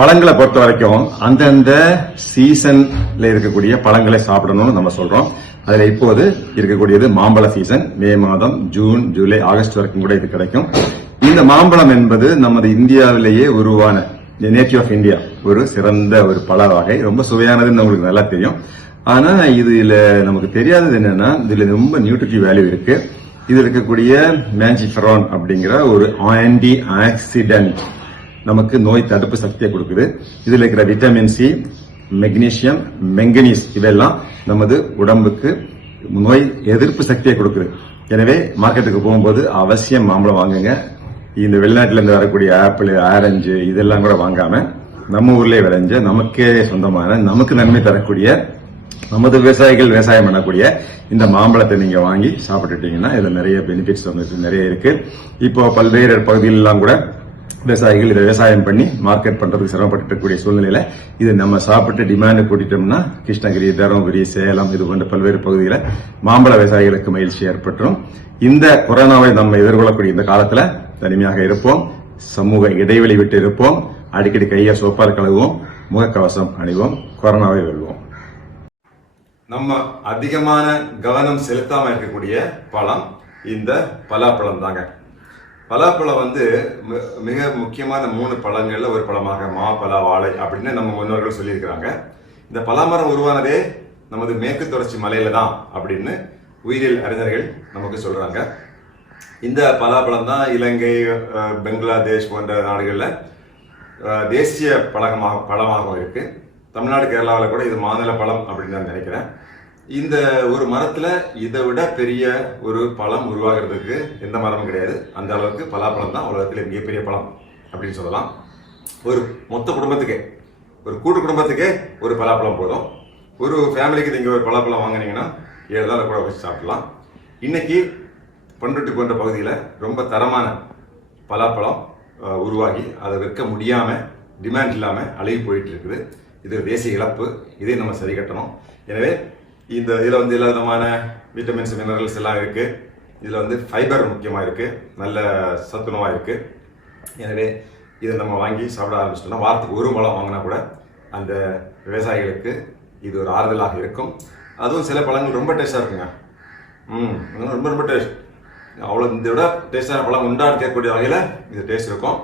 பழங்களை பொறுத்த வரைக்கும் அந்தந்த சீசன்ல இருக்கக்கூடிய பழங்களை சாப்பிடணும்னு நம்ம சொல்றோம். அதுல இப்போது இருக்கக்கூடியது மாம்பழ சீசன். மே மாதம், ஜூன், ஜூலை, ஆகஸ்ட் வரைக்கும் கூட இது கிடைக்கும். இந்த மாம்பழம் என்பது நமது இந்தியாவிலேயே உருவான நேட்டிவ் ஆஃப் இந்தியா ஒரு சிறந்த ஒரு பழ வகை. ரொம்ப சுவையானதுன்னு உங்களுக்கு நல்லா தெரியும். ஆனா இதுல நமக்கு தெரியாதது என்னன்னா, இதுல ரொம்ப நியூட்ரிட்டிவ் வேல்யூ இருக்கு. இதுல இருக்கக்கூடிய மேஞ்சிஃபெரான் அப்படிங்கிற ஒரு ஆன்டி ஆக்சிடென்ட் நமக்கு நோய் தடுப்பு சக்தியை கொடுக்குது. இதுல இருக்கிற விட்டமின் சி, மெக்னீசியம், மெங்கனீஸ் இவெல்லாம் நமது உடம்புக்கு நோய் எதிர்ப்பு சக்தியை கொடுக்குது. எனவே மார்க்கெட்டுக்கு போகும்போது அவசியம் மாம்பழம் வாங்குங்க. இந்த வெளிநாட்டில இருந்து வரக்கூடிய ஆப்பிள், ஆரஞ்சு இதெல்லாம் கூட வாங்காம நம்ம ஊர்லயே விளைஞ்ச, நமக்கே சொந்தமான, நமக்கு நன்மை தரக்கூடிய, நமது விவசாயிகள் விவசாயம் பண்ணக்கூடிய இந்த மாம்பழத்தை நீங்க வாங்கி சாப்பிட்டுட்டீங்கன்னா இதுல நிறைய பெனிஃபிட்ஸ் நிறைய இருக்கு. இப்போ பல்வேறு பகுதிகளெல்லாம் கூட விவசாயிகள் இதை விவசாயம் பண்ணி மார்க்கெட் பண்றதுக்கு சிரமப்பட்டு இருக்கக்கூடிய சூழ்நிலையில இது நம்ம சாப்பிட்டு டிமாண்ட் கூட்டிட்டோம்னா கிருஷ்ணகிரி, தருமபுரி, சேலம் இது போன்ற பல்வேறு பகுதிகளில் மாம்பழ விவசாயிகளுக்கு மகிழ்ச்சி ஏற்பட்டுரும். இந்த கொரோனாவை நம்ம எதிர்கொள்ளக்கூடிய இந்த காலத்துல தனிமையாக இருப்போம், சமூக இடைவெளி விட்டு இருப்போம், அடிக்கடி கையை சோப்பால் கழுவுவோம், முகக்கவசம் அணிவோம், கொரோனாவை வெல்வோம். நம்ம அதிகமான கவனம் செலுத்தாம இருக்கக்கூடிய பழம் இந்த பலாப்பழம் தாங்க. பலாப்பழம் மிக முக்கியமான 3 பழங்கள்ல ஒரு பழமாக மாப்பழா, வாழை அப்படின்னு நம்ம முன்னோர்கள் சொல்லியிருக்கிறாங்க. இந்த பலாமரம் உருவானதே நமது மேற்கு தொடர்ச்சி மலையில தான் அப்படின்னு உயிரியல் அறிஞர்கள் நமக்கு சொல்றாங்க. இந்த பலாப்பழம் தான் இலங்கை, பெங்களாதேஷ் போன்ற நாடுகளில் தேசிய பழமாகவும் இருக்கு. தமிழ்நாடு, கேரளாவில் கூட இது மாநில பழம் அப்படின்னு நான் நினைக்கிறேன். இந்த ஒரு மரத்துல இதை விட பெரிய ஒரு பழம் உருவாகிறதுக்கு எந்த மரமும் கிடையாது. அந்த அளவுக்கு பலாப்பழம் தான் உலகத்திலே மிகப்பெரிய பழம் அப்படின்னு சொல்லலாம். ஒரு மொத்த குடும்பத்துக்கே, ஒரு கூட்டு குடும்பத்துக்கே ஒரு பலாப்பழம் போதும். ஒரு ஃபேமிலிக்கு நீங்க ஒரு பலாப்பழம் வாங்கினீங்கன்னா 7 நாள் கூட வச்சு சாப்பிடலாம். இன்னைக்கு பண்ருட்டி போன்ற பகுதியில் ரொம்ப தரமான பலாப்பழம் உருவாகி அதை விற்க முடியாம, டிமாண்ட் இல்லாம அழுகி போயிட்டு இருக்குது. இது தேசிய இழப்பு. இதை நம்ம சரி கட்டணும். எனவே இதுல எல்லா விதமான விட்டமின்ஸ், மினரல்ஸ் எல்லாம் இருக்கு. இதுல ஃபைபர் முக்கியமா இருக்கு, நல்ல சத்துணவா இருக்கு. எனவே இதை நம்ம வாங்கி சாப்பிட ஆரம்பிச்சிட்டோம்னா வாரத்துக்கு ஒரு பழம் வாங்கினா கூட அந்த விவசாயிகளுக்கு இது ஒரு ஆறுதலாக இருக்கும். அதுவும் சில பழங்கள் ரொம்ப டேஸ்டா இருக்குங்க. ரொம்ப ரொம்ப டேஸ்ட். அவ்வளோ இந்த விட டேஸ்டான பழம் உண்டாக்கக்கூடிய வகையில் இது டேஸ்ட் இருக்கும்.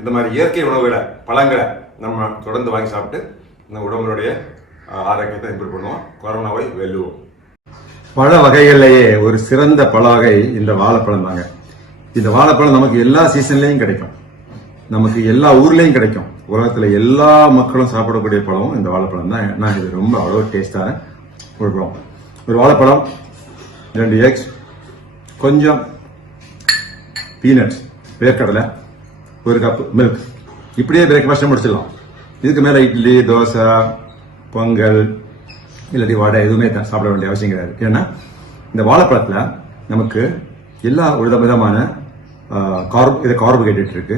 இந்த மாதிரி இயற்கை உணவுகளை, பழங்களை நம்ம தொடர்ந்து வாங்கி சாப்பிட்டு இந்த உடம்புடைய ஆரோக்கியத்தை இம்ப்ரூவ் பண்ணுவோம், கொரோனாவை வெல்லுவோம். பழ வகைகள்லேயே ஒரு சிறந்த பழ வகை இந்த வாழைப்பழம் தாங்க. இந்த வாழைப்பழம் நமக்கு எல்லா சீசன்லையும் கிடைக்கும், நமக்கு எல்லா ஊர்லயும் கிடைக்கும். உலகத்துல எல்லா மக்களும் சாப்பிடக்கூடிய பழமும் இந்த வாழைப்பழம் தான். ஏன்னா இது ரொம்ப அவ்வளோ டேஸ்டான ஒரு பழம். ஒரு வாழைப்பழம், 2 எக்ஸ், கொஞ்சம் பீனட்ஸ், வேர்க்கடலை, 1 கப் மில்க், இப்படியே பிரேக்ஃபாஸ்ட் முடிச்சிடலாம். இதுக்கு மேல இட்லி, தோசை, பொங்கல் இல்லாட்டி வடை எதுவுமே சாப்பிட வேண்டிய அவசியம் கிடையாது. ஏன்னா இந்த வாழைப்பழத்துல நமக்கு எல்லா விதமான கார்போஹைட்ரேட் இருக்கு.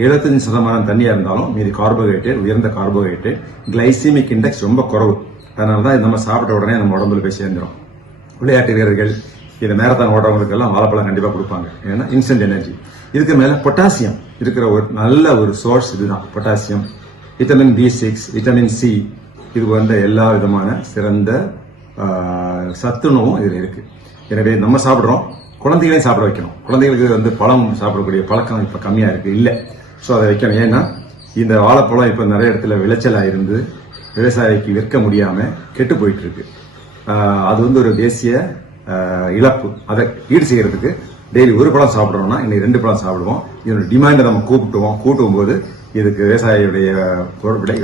75% தண்ணியா இருந்தாலும் மீதி கார்போஹைட்ரேட், உயர்ந்த கார்போஹைட்ரேட், கிளைசிமிக் இண்டெக்ஸ் ரொம்ப குறைவு. அதனாலதான் நம்ம சாப்பிட்ட உடனே நம்ம உடம்புல போய் சேர்ந்துடும். விளையாட்டு வீரர்கள், இந்த மேரத்தான் ஓடுறவங்களுக்கு எல்லாம் வாழைப்பழம் கண்டிப்பா கொடுப்பாங்க. ஏன்னா இன்ஸ்டன்ட் எனர்ஜி. இதுக்கு மேல பொட்டாசியம் இருக்கிற ஒரு நல்ல ஒரு சோர்ஸ் இதுதான். Potassium, vitamin B6, vitamin C, இது போன்ற எல்லா விதமான சிறந்த சத்துணவும் இதுல இருக்கு. எனவே நம்ம சாப்பிடுறோம், குழந்தைகளையும் சாப்பிட வைக்கணும். குழந்தைகளுக்கு பழம் சாப்பிடக்கூடிய பழக்கம் இப்ப கம்மியா இருக்கு, இல்ல. சோ அதை வைக்கணும். ஏன்னா இந்த வாழைப்பழம் இப்ப நிறைய இடத்துல விளைச்சலா இருந்து விவசாயிக்கு விற்க முடியாம கெட்டு போயிட்டு இருக்கு. அது ஒரு தேசிய இழப்பு. அதை ஈடு செய்யறதுக்கு டெய்லி 1 பழம் சாப்பிடுறோம்னா இன்னைக்கு 2 பழம் சாப்பிடுவோம். இதோட டிமாண்டை நம்ம கூட்டுவோம் போது இதுக்கு விவசாயியுடைய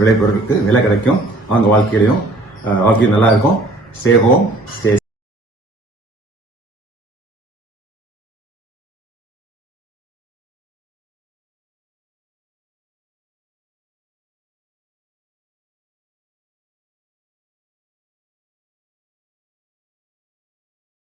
விளைபொருளுக்கு விலை கிடைக்கும். அவங்க வாழ்க்கையும் நல்லா இருக்கும். சேவோம்.